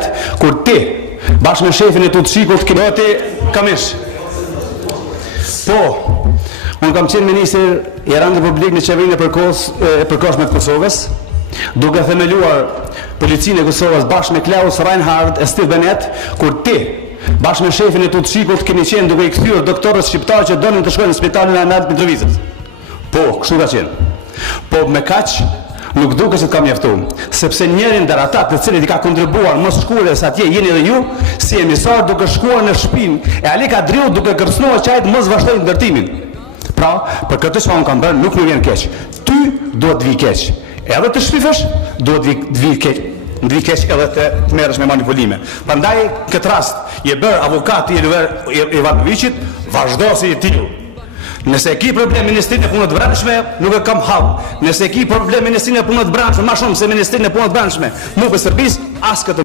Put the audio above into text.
banet, kur ti, bashkë me shefin e Tutshikut, kemi ti Kamish. Po, unë kam qenë ministër i randë publik në qeverinë e përkohshme të Kosovës, duke themeluar policinë e Kosovës bashkë me Klaus Reinhard e Steve Bennett, kur ti, bashkë me shefin e Tutshikut, keni qenë duke i kthyer doktorët shqiptarë që donin të shkojnë në spitalin e Arnald Mitrovicës. Po, kështu ka qenë. Po, me kaq, nuk duke që të kam mjaftuar, sepse njërin ndër ata të cilët i ka kontribuar mos shkuarjes atje jeni edhe ju, si emisar duke shkuar në shtëpinë e Ali Kadriu duke kërcënuar qajt mos vazhdojnë ndërtimin. Pra, për këtë që unë kam bërë nuk më vjen keq. Ty duhet të vi keq. Edhe të shpifësh, duhet të vi keq. Ndvi keq edhe të merresh me manipulime. Prandaj këtë rast je bër avokati i Ivanovićit, vazhdo si i tillë. Nëse ki problem Ministrinë e Punëve të Brendshme, nuk e kam hall. Nëse ki problem Ministrinë e Punëve të Brendshme, më shumë se Ministrinë e Punëve të Brendshme, mu për Serbisë, as këtë